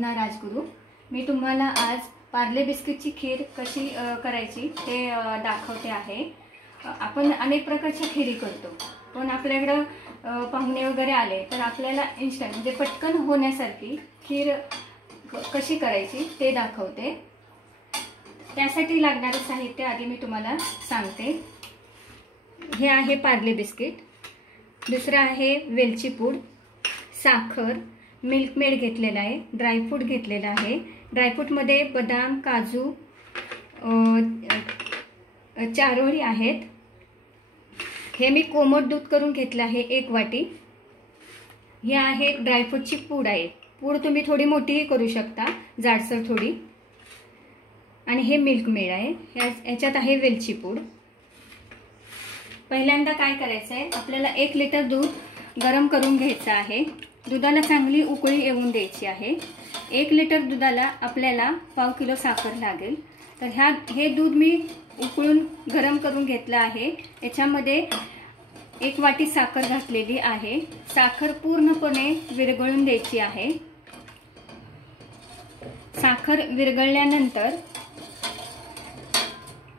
भावना राजगुरू। मी तुम्हाला आज पार्ले बिस्किटची खीर कशी करायची ते दाखवते आहे। आपण अनेक प्रकारच्या खीरी करतो, पण आपल्याकडे पाहुणे वगैरे आले तर आपल्याला इन्स्टंट म्हणजे पटकन होण्यासारखी खीर कशी करायची ते दाखवते। त्यासाठी लागणारे साहित्य आधी मी तुम्हाला सांगते। हे आहे पार्ले बिस्किट, दुसरा आहे वेलची पूड, साखर, मिल्क मेड घेतलेला आहे, ड्रायफ्रूट घेतलेला आहे। ड्रायफ्रूट मध्ये बदाम, काजू, चारोळी आहेत। हे मी कोमट दूध करून घेतले आहे 1 वाटी। हे आहे ड्रायफ्रूटची पूड आहे, पूड तुम्ही थोडी मोठीही करू शकता, जाडसर थोडी। आणि हे मिल्क मेड आहे, याच्यात आहे वेलची पूड। पहिल्यांदा काय करायचं आहे, आपल्याला 1 लिटर दूध गरम करून घ्यायचं आहे। दुधाला चांगली उकळी येऊन द्यायची आहे। 1 लिटर दुधाला आपल्याला पाव किलो साखर लागेल। तर हे दूध मी उकळून गरम करून घेतलं आहे। याच्यामध्ये 1 वाटी साखर घातलेली आहे। साखर पूर्णपणे विरघळून द्यायची आहे। साखर विरघळल्यानंतर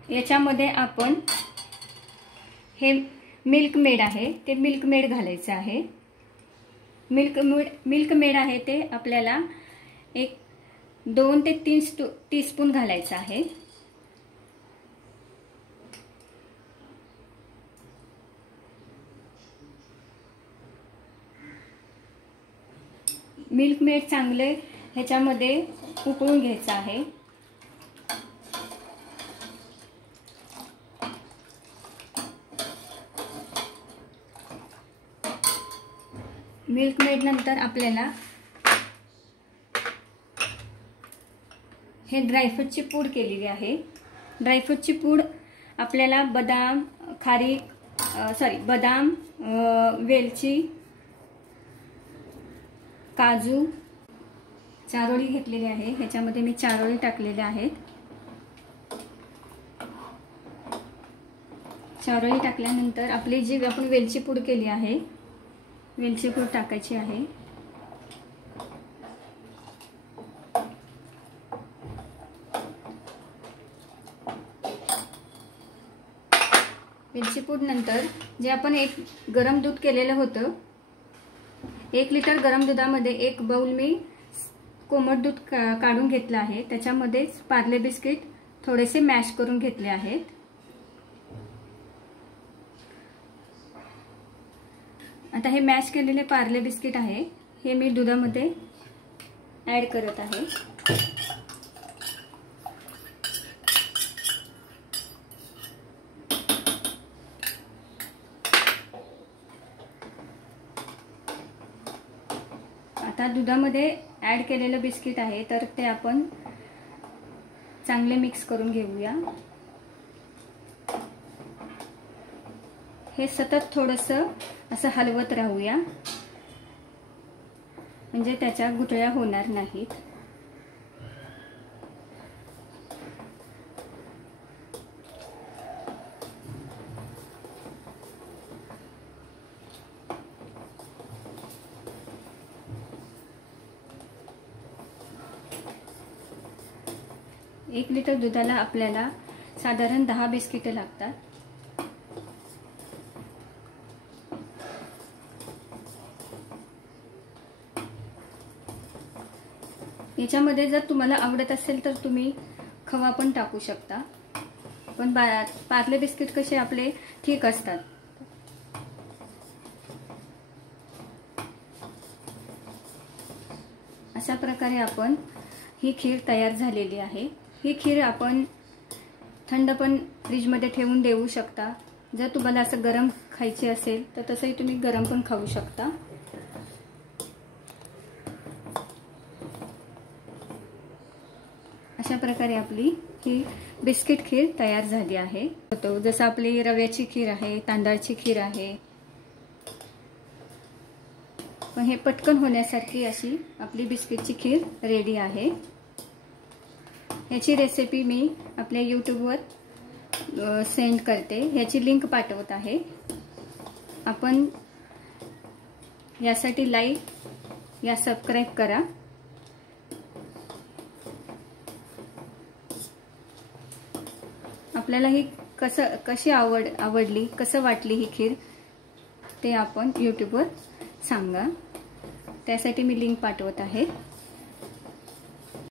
याच्यामध्ये आपण हे मिल्क मेड आहे ते मिल्क मेड घालायचं आहे। मिल्क मेड आहे ते आपल्याला 2 ते 3 टीस्पून घालायचं आहे। मिल्क मेड चांगले ह्याच्यामध्ये उकळून घ्यायचं आहे। मिल्क मेड नंतर आपल्याला हे ड्रायफ्रूटची पूड केलेली आहे। ड्रायफ्रूटची पूड आपल्याला बदाम, वेलची, काजू, चारोळी घेतलेली आहे। ह्याच्यामध्ये मी चारोळी टाकलेल्या आहेत। चारोळी टाकल्यानंतर आपली जी आपण वेलची पूड केली आहे, वेलची पूड टाकायची आहे। वेलची पूड नंतर जे आपण एक गरम दूध केलेलं होतं, 1 लिटर गरम दुधामध्ये 1 बाउल मी कोमट दूध काढून घेतलं आहे। त्याच्यामध्ये पार्ले बिस्किट थोडेसे मॅश करून घेतले आहेत। आता हे मॅश केलेले पार्ले बिस्किट आहे हे मी दुधामध्ये ऍड करत आहे। आता दुधामध्ये ऍड केलेलं बिस्किट आहे तर ते आपण चांगले मिक्स करून घेऊया। हे सतत थोडंसं असं हलवत राहूया, म्हणजे त्याच्या गुठळ्या होणार नाहीत। एक लिटर दुधाला आपल्याला साधारण 10 बिस्किट लागतात। याच्यामध्ये जर तुम्हाला आवडत असेल तर तुम्ही खवा पण टाकू शकता, पण पार्ले बिस्किट कसे आपले ठीक असतात। अशा प्रकारे आपण ही खीर तयार झालेली आहे। ही खीर आपण थंड पण फ्रीज मध्ये ठेवून देऊ शकता। जर तुम्हाला असं गरम खायचे असेल तर तसंही तुम्ही गरम पण खाऊ शकता। अशा प्रकारे आपली ही बिस्किट खीर तयार झाली आहे। जसं आपली रव्याची खीर आहे, तांदळाची खीर आहे, पण हे पटकन होण्यासारखी अशी आपली बिस्किटची खीर रेडी आहे। याची रेसिपी मी आपल्या यूट्यूबवर सेंड करते, याची लिंक पाठवत आहे। आपण यासाठी लाईक या सबस्क्राइब करा। आपल्याला ही कशी आवडली, कसं वाटली ही खीर ते आपण यूट्यूबवर सांगा. त्यासाठी मी लिंक पाठवत आहे.